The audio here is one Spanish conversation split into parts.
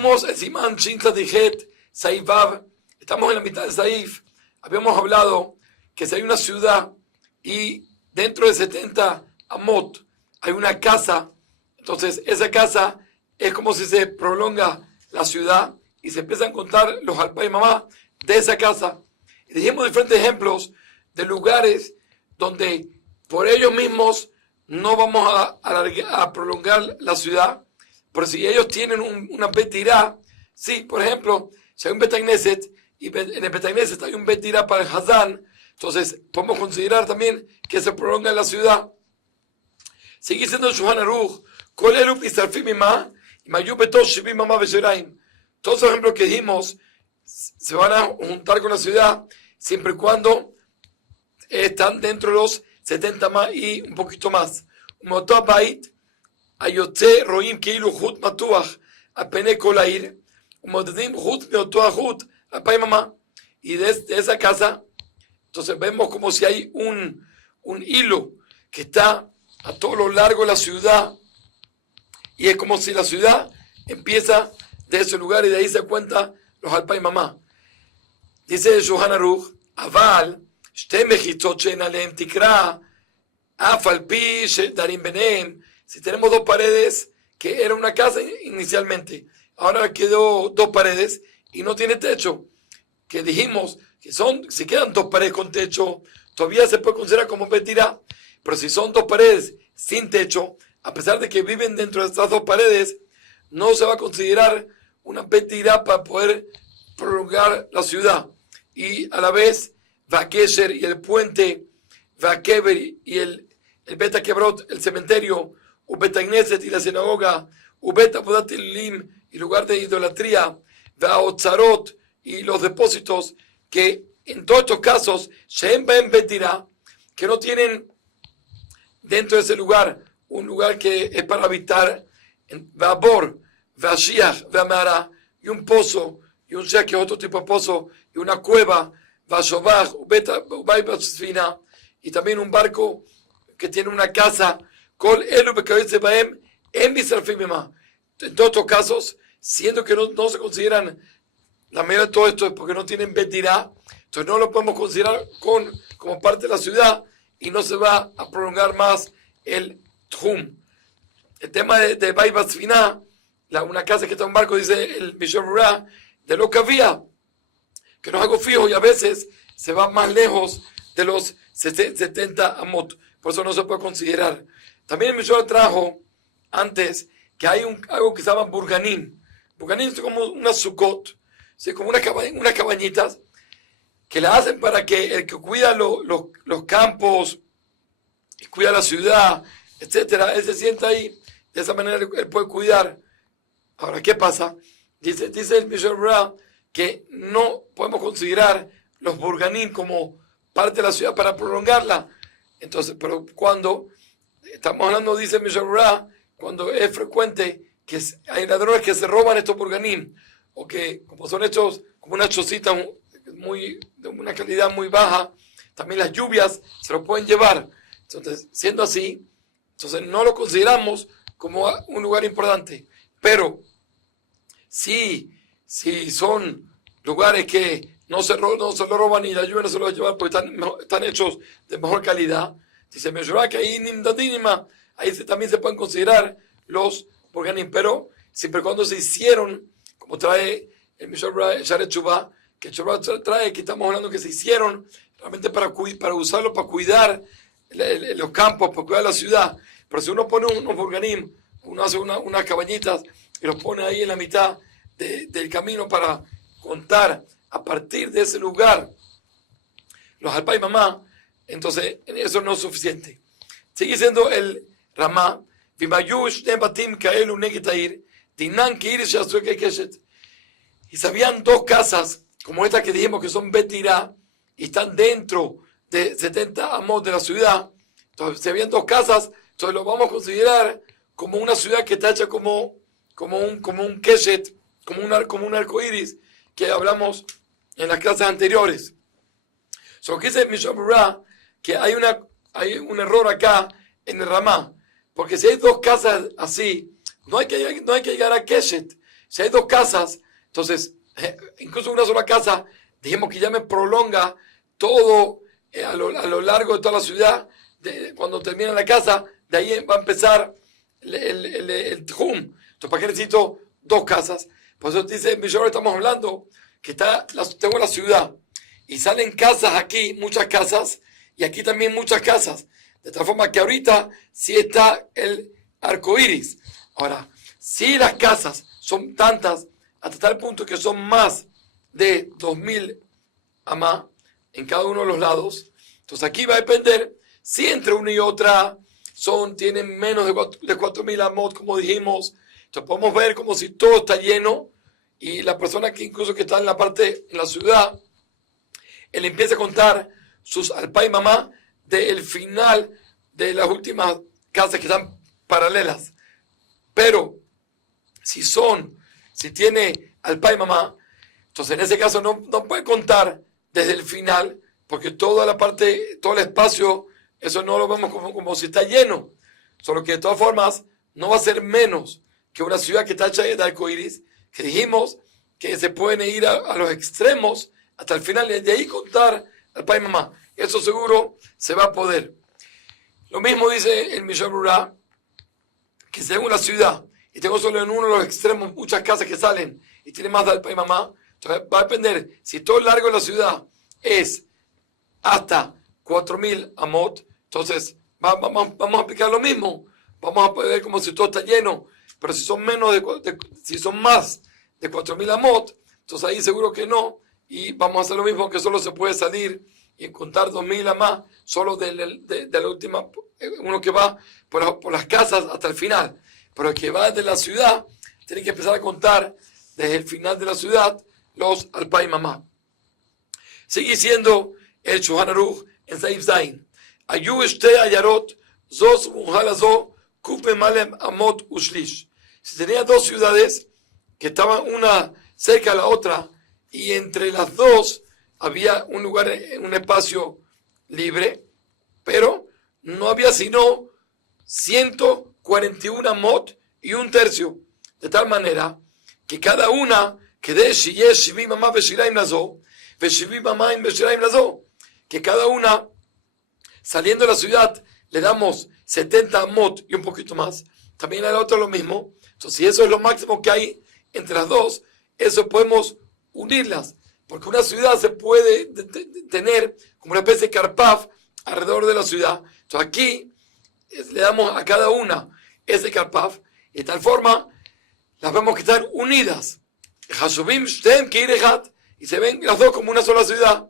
Vimos el Simán Shin Tzadihet, Saif Vav, estamos en la mitad de Saif. Habíamos hablado que si hay una ciudad y dentro de 70 amot hay una casa, entonces esa casa es como si se prolonga la ciudad y se empiezan a contar los alpá y mamá de esa casa. Y dijimos diferentes ejemplos de lugares donde por ellos mismos no vamos a prolongar la ciudad, pero si ellos tienen una betirá, sí, por ejemplo, si hay un betagneset y en el betagneset hay un betirá para el Hazán, entonces podemos considerar también que se prolonga la ciudad. Sigue siendo el Shulchan Aruch, Kol elu pisarfim mimá, y mayu betos shivim mamá besheraim. Todos los ejemplos que dijimos se van a juntar con la ciudad siempre y cuando están dentro de los 70 más y un poquito más. Moto bait ayotze roim keilu chut matuach apene kol ha'ir umodedim chut meoto hachut alpay mamá. Y de esa casa entonces vemos como si hay un hilo que está a todo lo largo de la ciudad y es como si la ciudad empieza de ese lugar y de ahí se cuenta los alpá y mamá. Dice el Shulchan Aruch, Aval, shte mechitzot she'en alehem tikra, af al pi shedarim benehem. Si tenemos dos paredes, que era una casa inicialmente, ahora quedó dos paredes y no tiene techo, que dijimos que si quedan dos paredes con techo, todavía se puede considerar como betirá, pero si son dos paredes sin techo, a pesar de que viven dentro de estas dos paredes, no se va a considerar una betirá para poder prolongar la ciudad. Y a la vez, Vakesher y el puente, Vakeber y el Beta Kebrot, el cementerio, Ubeta Knesset y la sinagoga, Ubeta Bodat Elim y lugar de idolatría, Vaotzarot y los depósitos, que en todos estos casos, Shem Ben Betirá, que no tienen dentro de ese lugar un lugar que es para habitar, Vabor, Vashiach, Vamara, y un pozo, y un Shea, que es otro tipo de pozo, y una cueva, Vashobach, y también un barco que tiene una casa, Kol Elu Bekabetze Baem, en Bisarfim Mimá. En todos estos casos, siendo que no se consideran, la mayoría de todo esto es porque no tienen betirá, entonces no lo podemos considerar como parte de la ciudad y no se va a prolongar más el Tchum. El tema de Baibat Sfiná, una casa que está en un barco, dice el Mishon Rurá, de lo que había, que no es algo fijo y a veces se va más lejos de los 70 amot, por eso no se puede considerar. También el Mishon trajo antes que hay algo que se llama burganín. Burganín es como una sukkot, ¿sí? Como unas cabañitas que la hacen para que el que cuida los campos, y cuida la ciudad, etcétera, él se sienta ahí, de esa manera él puede cuidar. Ahora, ¿qué pasa? Dice el Mishon Ra que no podemos considerar los burganín como parte de la ciudad para prolongarla. Entonces, pero cuando estamos hablando, dice el Mishon Ra, cuando es frecuente que hay ladrones que se roban estos burganín, o que como son hechos como una chocita de una calidad muy baja, también las lluvias se lo pueden llevar. Entonces, siendo así, entonces no lo consideramos como un lugar importante. Pero si son lugares que no se lo roban y la lluvia no se lo va a llevar porque están hechos de mejor calidad, dice Meshurá que ahí también se pueden considerar los burganim, pero siempre y cuando se hicieron, como trae el Meshurá, el Sharet Shuvá, que el Shuvá trae, que estamos hablando que se hicieron realmente para usarlo, para cuidar los campos, para cuidar la ciudad. Pero si uno pone unos burganim, uno hace unas cabañitas y los pone ahí en la mitad del camino para contar a partir de ese lugar los alpá y mamá, entonces eso no es suficiente. Sigue siendo el Ramá, y sabían dos casas como esta que dijimos que son betirá y están dentro de 70 amot de la ciudad. Entonces, si habían dos casas, entonces lo vamos a considerar como una ciudad que está hecha como un keshet, como un arco iris, que hablamos en las clases anteriores. So, que dice Mishon Ra que hay un error acá en el Ramá, porque si hay dos casas así, no hay que llegar a keshet. Si hay dos casas, entonces, incluso una sola casa, dijimos que ya me prolonga todo a lo largo de toda la ciudad. Cuando termina la casa, de ahí va a empezar el Tjum. Entonces, ¿para qué necesito dos casas? Por eso dice, en Mishnah estamos hablando que tengo la ciudad y salen casas aquí, muchas casas, y aquí también muchas casas. De tal forma que ahorita sí está el arco iris. Ahora, si las casas son tantas, hasta tal punto que son más de 2000 amá en cada uno de los lados, entonces aquí va a depender si entre una y otra tienen menos de 4000 amot, como dijimos. Entonces podemos ver como si todo está lleno y la persona que incluso que está en la ciudad, él empieza a contar sus alpay mamá del final de las últimas casas que están paralelas. Pero si tiene alpay mamá, entonces en ese caso no puede contar desde el final, porque todo el espacio, eso no lo vemos como si está lleno. Solo que de todas formas no va a ser menos que una ciudad que está hecha de arcoíris, que dijimos que se pueden ir a los extremos hasta el final y de ahí contar al pai y mamá. Eso seguro se va a poder. Lo mismo dice el Mishnah Berurah, que si tengo una ciudad y tengo solo en uno de los extremos muchas casas que salen y tiene más de al pai y mamá, entonces va a depender si todo el largo de la ciudad es hasta 4000 amot, entonces vamos a aplicar lo mismo. Vamos a ver como si todo está lleno, pero si son si son más de 4000 amot, entonces ahí seguro que no, y vamos a hacer lo mismo, que solo se puede salir y contar 2000 amá solo de la última, uno que va por las casas hasta el final, pero el que va de la ciudad tiene que empezar a contar desde el final de la ciudad los alpay y mamá. Sigue siendo el Shulchan Aruch en Saif Zain. Ayu shte ayarot zos muhalazo kupe malem amot ushlish. Si tenía dos ciudades que estaban una cerca de la otra y entre las dos había un lugar, un espacio libre, pero no había sino 141 amot y un tercio, de tal manera que cada una que cada una saliendo de la ciudad le damos 70 amot y un poquito más, también a la otra lo mismo. Entonces, si eso es lo máximo que hay entre las dos, eso podemos unirlas, porque una ciudad se puede tener como una especie de carpaf alrededor de la ciudad. Entonces aquí le damos a cada una ese carpaf, y de tal forma las vemos que están unidas. Y se ven las dos como una sola ciudad.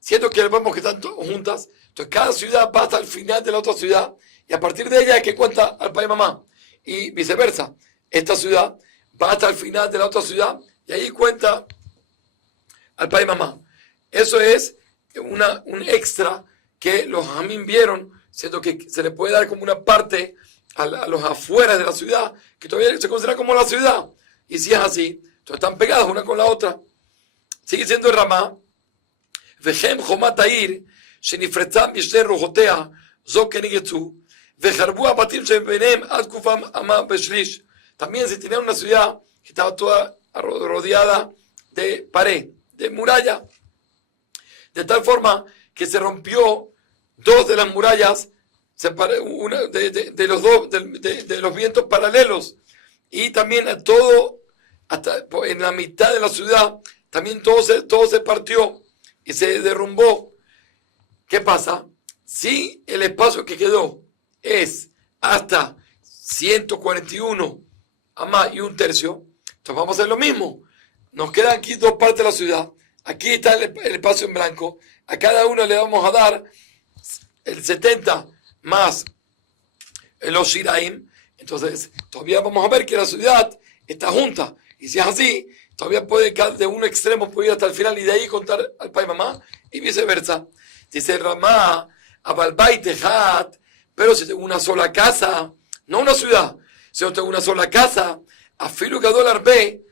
Siento que vemos que están juntas. Entonces cada ciudad va hasta el final de la otra ciudad, y a partir de ella es que cuenta al pai y mamá, y viceversa. Esta ciudad va hasta el final de la otra ciudad y ahí cuenta al pai y mamá. Eso es un extra que los jamín vieron, siento que se le puede dar como una parte a los afueras de la ciudad, que todavía se considera como la ciudad. Y si es así, entonces están pegadas una con la otra. Sigue siendo el Ramá. Vejem Jomat Air, Shenifretzam Yishter Rojotea, Zok Kenigetsu, Vejarbu Abatim Shebenem Ad Kufam Ama Beshlish. También se tenía una ciudad que estaba toda rodeada de pared, de muralla, de tal forma que se rompió dos de las murallas de los vientos paralelos, y también hasta en la mitad de la ciudad también todo se partió y se derrumbó. ¿Qué pasa? Si el espacio que quedó es hasta 141 amá y un tercio, entonces vamos a hacer lo mismo. Nos quedan aquí dos partes de la ciudad. Aquí está el espacio en blanco. A cada uno le vamos a dar el 70 más los shiraim. Entonces todavía vamos a ver que la ciudad está junta. Y si es así, todavía puede de un extremo puede ir hasta el final y de ahí contar al pai y mamá, y viceversa. Dice Ramá, Abalbay Tejat, pero si tengo una sola casa, no una ciudad, si yo tengo una sola casa, afilu gadol arbe,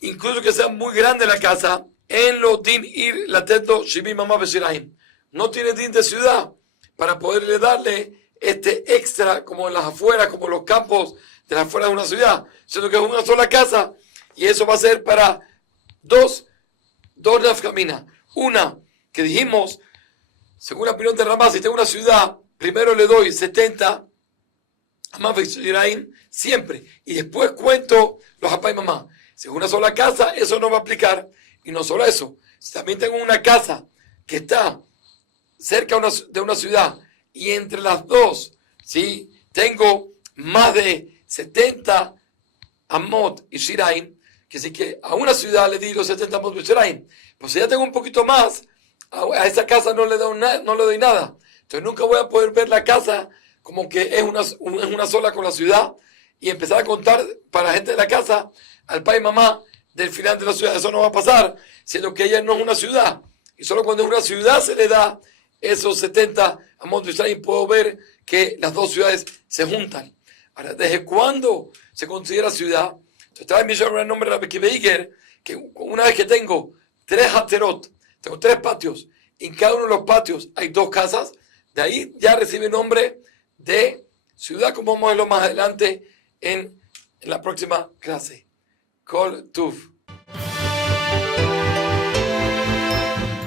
incluso que sea muy grande la casa, en lo din ir latendo shibi mamá beshiraim, no tiene din de ciudad para poderle darle extra como en las afueras, como los campos de las afueras de una ciudad, sino que es una sola casa y eso va a ser para dos nafkaminas. Una, que dijimos, según la opinión de Ramá, si tengo una ciudad, primero le doy 70 siempre y después cuento los papá y mamá. Si es una sola casa, eso no va a aplicar. Y no solo eso, si también tengo una casa que está cerca de una ciudad y entre las dos, ¿sí? Tengo más de 70 amot y shiraim, que sí que a una ciudad le di los 70 amot y shiraim, pues si ya tengo un poquito más, a esa casa no le doy nada. Entonces nunca voy a poder ver la casa como que es una sola con la ciudad y empezar a contar para la gente de la casa al papá y mamá del final de la ciudad. Eso no va a pasar, siendo que ella no es una ciudad. Y solo cuando es una ciudad se le da esos 70 amot y shiraim. Puedo ver que las dos ciudades se juntan. Ahora, ¿desde cuándo se considera ciudad? Entonces, trae mi el nombre de la Bekibeiger, que una vez que tengo 3 haterot, tengo 3 patios, y en cada uno de los patios hay 2 casas, de ahí ya recibe nombre de ciudad, como vamos a verlo más adelante en la próxima clase. Kol Tuv.